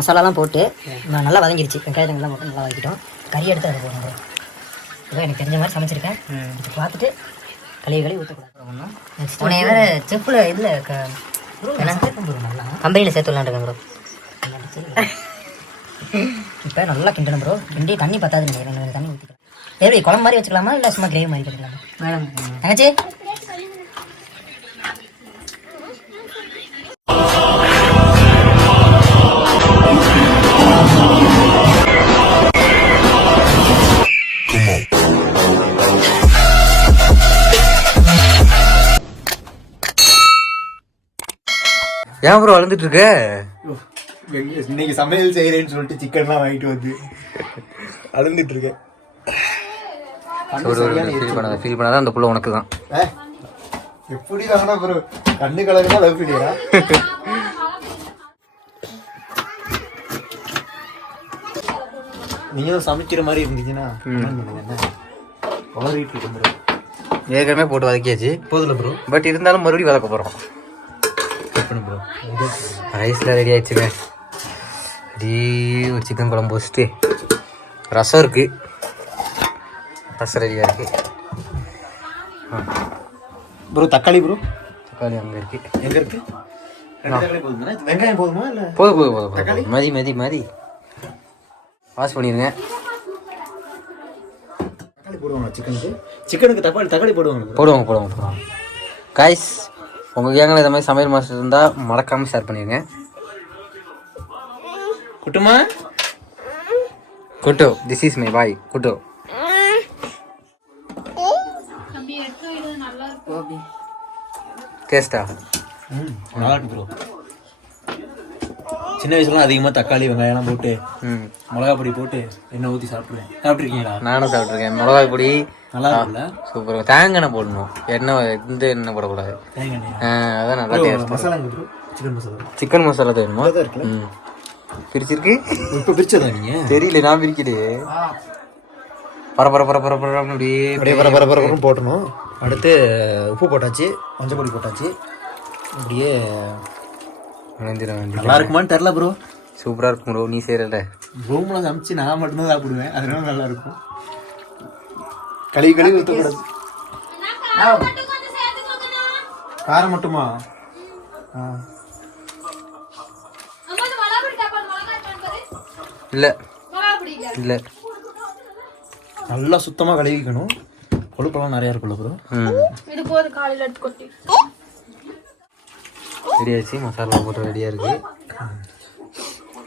மசாலாலாம் போட்டு நல்லா வதங்கிருச்சு. வெங்காயத்தங்கள்லாம் போட்டு நல்லா வதக்கிட்டோம். கறி எடுத்து அதை போடணும். இதான் எனக்கு தெரிஞ்ச மாதிரி சமைச்சிருக்கேன். இப்போ பார்த்துட்டு கழுவி ஊற்றக்கூடாது. ஒன்றும் நெக்ஸ்ட் உடனே வேறு செப்பில் இதில் நல்லா கம்பெனியில் சேர்த்து விளாண்டுருக்கேன் ப்ரோ. இப்போ நல்லா கிண்டணும் ப்ரோ. கிண்டி தண்ணி பத்தாது நினைக்கிறேன். தண்ணி ஊற்றிக்கலாம். எப்படி குழம்பு மாதிரி வச்சுக்கலாமா இல்லை சும்மா கிரேவி மாதிரி கட்டிக்கலாமா மேடம்? தங்கச்சி ஏன் ப்ரோ வளர்ந்துட்டு இருக்க? இன்னைக்கு சமையல் செய்யறேன்னு சொல்லிட்டு சிக்கன்லாம் வாங்கிட்டு வந்து அழுந்துட்டு இருக்கேன். ஃபீல் பண்ணாதான் அந்த புள்ள உனக்கு தான். எப்படி வாங்கினா ப்ரோ? கண்ணு கலருதான் லவ் ஃபீலியா? நீங்களும் சமைக்கிற மாதிரி இருந்துச்சுன்னா வளரிட்டு இருக்கும் ப்ரோ. ஏற்கனவே போட்டு வதக்கியாச்சு போதில்ல ப்ரோ. பட் இருந்தாலும் மறுபடியும் வதக்க போகிறோம். ப்ரோ ரைஸில் ரெடி ஆயிடுச்சுங்க. அப்படியே ஒரு சிக்கன் குழம்பு வச்சுட்டு ரசம் இருக்குது. ரசம் ரெடியாக இருக்குது ப்ரோ. தக்காளி ப்ரோ? தக்காளி அங்கே இருக்குது. எங்கே இருக்குது? வெங்காயம் போதுமா இல்லை? போதும் மதி வாஷ் பண்ணிடுங்க. தக்காளி போடுவாங்க சிக்கனுக்கு தக்காளி போடுவாங்க. காய்ஸ், உங்கள் கேங்கில் இந்த மாதிரி சமையல் மாஸ்டர் இருந்தால் மறக்காமல் ஷேர் பண்ணிடுங்க. குட்டுமா குட்டு, திஸ் இஸ் மை பாய் குட்டு. டேஸ்டா? நல்லா இருக்கு ப்ரோ. சின்ன வயசுலாம் அதிகமாக தக்காளி வெங்காயம்லாம் போட்டு மிளகா பொடி போட்டு எண்ணெய் ஊற்றி சாப்பிட்ருக்கீங்களா? நானும் சாப்பிட்ருக்கேன். மிளகாய் பொடி நல்லா இருக்குல்ல? சூப்பர். தேங்காய் எண்ணெய் போடணும். எண்ணெய் போடக்கூடாது. அதான் நல்லா taste. Masala bro? Chicken masala வேணுமா? பிரிச்சிருக்கு. இப்போ பிரிச்சதா நீங்கள்? தெரியல, நான் பிரிக்கலையே. பரபரன்னு அப்படியே பரபரன்னு போட்டணும். அடுத்து உப்பு போட்டாச்சு, மஞ்சள் பொடி போட்டாச்சு. அப்படியே நல்லா இருக்குமான்னு தெரில ப்ரோ. சூப்பராக இருக்கும் ப்ரோ. நீ செய்யறல ரூமில் சமைச்சு நான் மட்டும்தான் சாப்பிடுவேன். அதனால நல்லா இருக்கும். கழுவி ஊற்றக்கூடாது. காரம் மட்டுமா? இல்லை நல்லா சுத்தமாக கழுவிக்கணும். கொழுப்பெல்லாம் நிறையா இருக்குல்ல ப்ரோ. ரெடி ஆச்சு. மசாலா போட்டு ரெடியாக இருக்குது.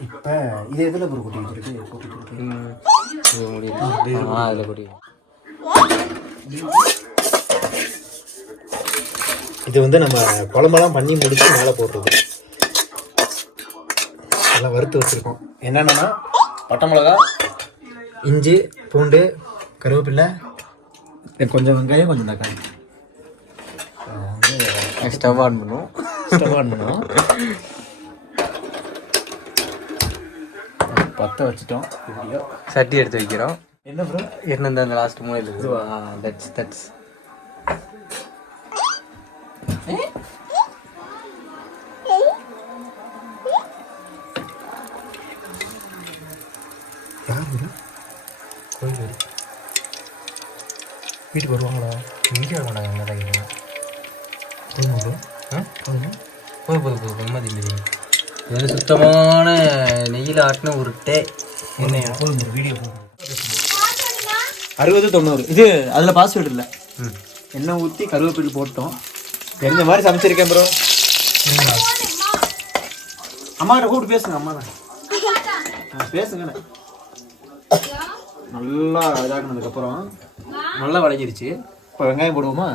இப்போ இது எதில் ப்ரோ கொட்டிக்கிட்டு இருக்கு? அதில் கொட்டி. இது வந்து நம்ம குழம்பெல்லாம் பண்ணி முடிச்சு மேலே போடுறது. நல்லா வறுத்து வச்சுருக்கோம். என்னென்னா பட்டை மிளகா, இஞ்சி, பூண்டு, கருவேப்பிலை, கொஞ்சம் வெங்காயம், கொஞ்சம் தக்காளி. ஸ்டவ் ஆன் பண்ணுவோம். பற்ற வச்சுட்டோம். சட்டி எடுத்து வைக்கிறோம். என்ன ப்ரோ? என்ன அந்த லாஸ்ட் மூலையில் இருக்குது. தட்ஸ் யார் ப்ரோ? கோயில் வீட்டுக்கு வருவாங்களா? வீடியோ மாட்டாங்க. என்ன டைம் போதுமா ப்ரோ? போதும் மதி. இது வந்து சுத்தமான நெய்யில் ஆட்டின உருட்டை என்னையா? போதும் ப்ரோ. வீடியோ போதும். 60-90 இது. அதில் பாஸ்வேர்டு இல்லை. எண்ணெய் ஊற்றி கருவேப்பிலை போட்டோம். தெரிஞ்ச மாதிரி சமைச்சிருக்கேன் ப்ரோ. அம்மாக்கிட்ட கூப்பிட்டு பேசுங்க. அம்மா தான் பேசுங்கண்ணே. நல்லா இதாகினதுக்கப்புறம் நல்லா வளைஞ்சிருச்சு. இப்போ வெங்காயம் போடுவோமா?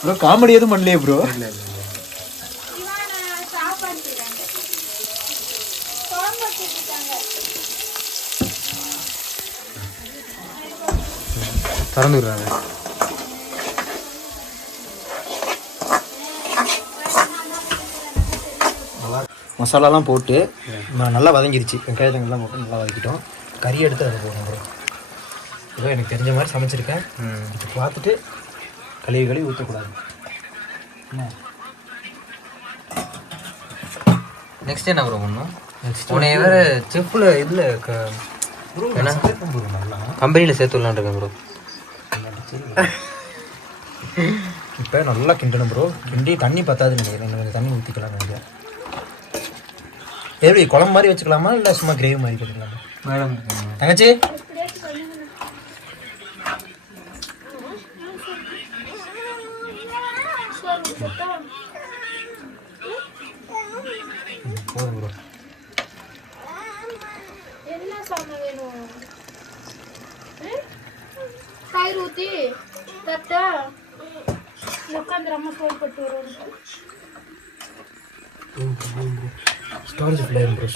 ப்ரோ காமெடி எதுவும் பண்ணலையே ப்ரோ? இல்லை திறந்து விடுறாங்க. மசாலாலாம் போட்டு நல்லா வதங்கிருச்சு. வெங்காயத்தங்கள்லாம் போட்டு நல்லா வதக்கிட்டோம். கறி எடுத்து அதை போடுறோம் ப்ரோ. ஏதோ எனக்கு தெரிஞ்ச மாதிரி சமைச்சிருக்கேன். இப்போ பார்த்துட்டு கழுவி ஊற்றக்கூடாது. நெக்ஸ்ட் என்ன ப்ரோ பண்ணணும்? உன்னை வேறு செஃப்பில் இதில் நல்லா கம்பெனியில் சேர்த்து விடலான் இருக்கேன் ப்ரோ. இப்போ நல்லா கிண்டணும் ப்ரோ. கிண்டி தண்ணி பத்தாதுன்னு நினைக்கிறேன். கொஞ்சம் தண்ணி ஊற்றிக்கலாம் நினைக்கிறேன். எப்படி குழம்பு மாதிரி வச்சுக்கலாமா இல்லை சும்மா கிரேவி மாதிரி பண்ணிக்கலாமா? மேடம் தங்கச்சி போதும் ப்ரோ. என்ன சாமான் வேணும்? காய் ஊற்றி தட்டா உட்காந்துராம சோறு பட்டு வரும். Storage flavour bro.